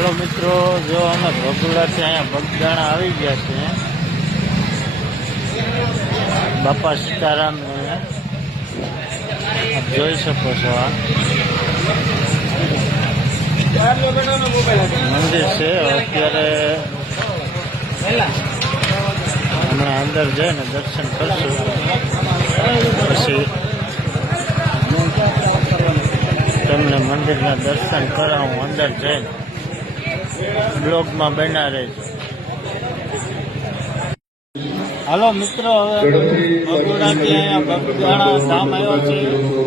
હાલો મિત્રો, જો અમે ભગુડાથી અહીંયા બગદાણા આવી ગયા છે. બાપા સીતારામ જોઈ શકો છો. આ મંદિર છે. અત્યારે હમણાં અંદર જઈને દર્શન કરશું, પછી તમને મંદિરના દર્શન કરાવું. અંદર જઈને બ્લોગમાં બના રહેજો. હાલો મિત્રો, હવે બગોડાથી અહીંયા બગદાણા ધામ આવ્યો છે.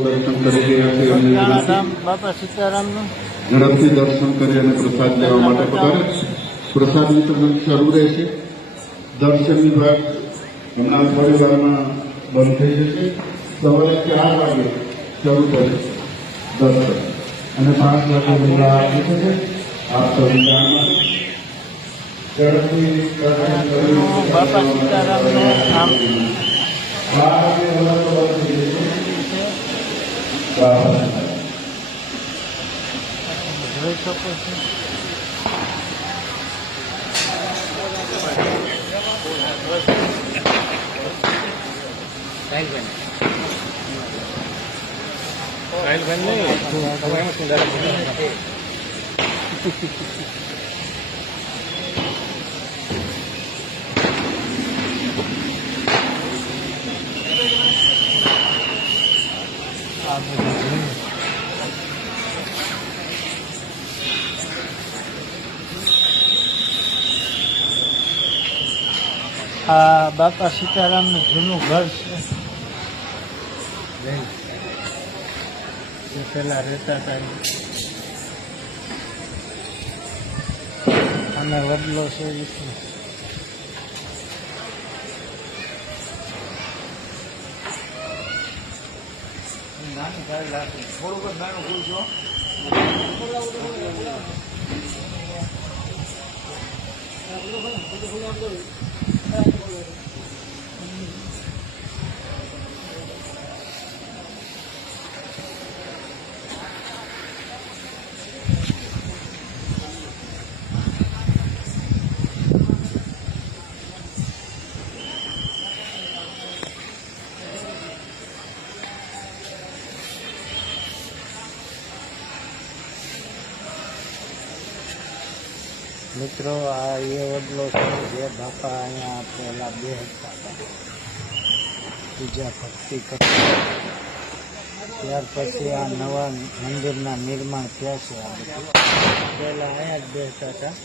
બગદાણા ધામ બાપા સીતારામનું ઝડપથી દર્શન કરી અને પ્રસાદ લેવા માટે પધારે. પ્રસાદ વિતરણ શરૂ રહેશે. દર્શન વિભાગ હમણાં થોડી વારમાં બંધ થઈ જશે. સવારે 4 વાગે શરૂ થશે દર્શન અને 5 વાગે મેળા આપી થશે. આપ સંવિધાનમાં ઝડપથી બાપા સીતારામનું આમ 12 વાગે બંધ થઈ જશે. જોઈ શકો છો. આ બાપા સીતારામનું જૂનું ઘર છે. પેલા રહેતા હતા અને વડલો છે. થોડુંક નાનું ભૂલ છો. મિત્રો, આ એ વડલો છે જે બાપા અહીંયા પહેલા બેસતા હતા, પૂજા ભક્તિ કરતા. ત્યાર પછી આ નવા મંદિરના નિર્માણ થયા છે. પહેલા અહીંયા જ બેસતા હતા.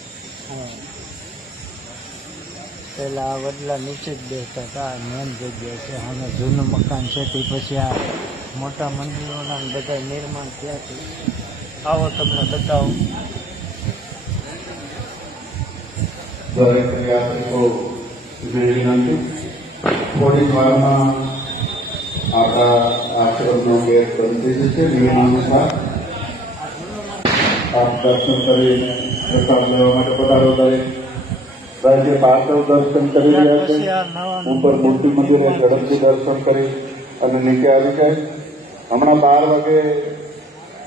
પહેલા આ વડલા નીચે જ બેસતા હતા. આ મેન જગ્યા છે. અને જૂનું મકાન છે. તે પછી આ મોટા મંદિરોના બધા નિર્માણ થયા છે. આવો તમને બતાવું. દરેક યાત્રિકો વિનંતી, થોડી વારમાં આપણા આશ્રમનો ગેટ બંધ થઈ જશે. નિયમાનુસાર આપ દર્શન કરીને પ્રસાદ લેવા માટે પધારો. દરેક રાજ્ય પાછળ દર્શન કરી રહ્યા છે. ઉપર મૂર્તિ મંદિરે ઝડપથી દર્શન કરી અને નીચે આવી જાય. હમણાં 12 વાગે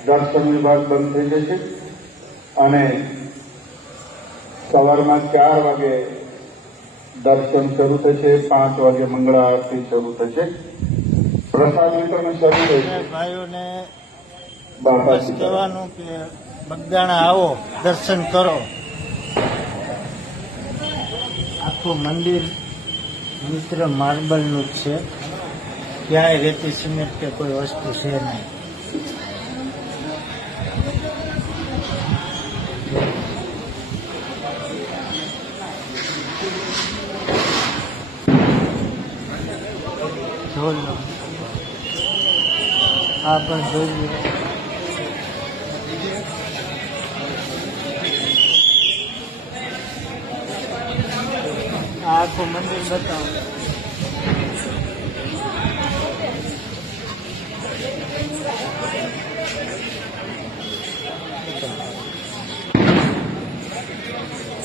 દર્શન વિભાગ બંધ થઈ જશે અને સવારમાં 4 વાગે દર્શન શરૂ થશે. 5 વાગે મંગળા આરતી શરૂ થશે. પ્રસાદ વિતરણ શરૂ થશે. ભાઈઓને બાપા બસ કહેવાનું કે બગદાણા આવો, દર્શન કરો. આખું મંદિર મિત્ર માર્બલનું જ છે. ક્યાંય રેતી સિમેન્ટ કે કોઈ વસ્તુ છે નહીં. આ પણ જોઈએ. આ આખું મંદિર બતાવો.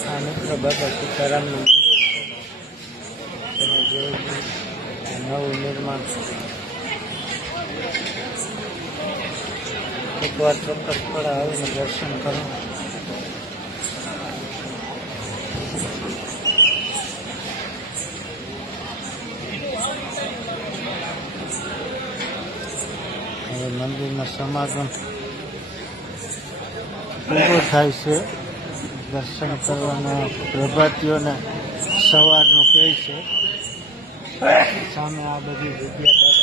આ મિત્ર બાપા સીતારામનું મંદિર છે. તમે જોઈ નવું નિર્માણ છે. એકવાર ચોક્કસ પડે આવીને દર્શન કરો. હવે મંદિરમાં સમાગમ પૂરો થાય છે. દર્શન કરવાના પ્રભાતીઓને સવારનું કહે છે. સામે આ બધી જગ્યા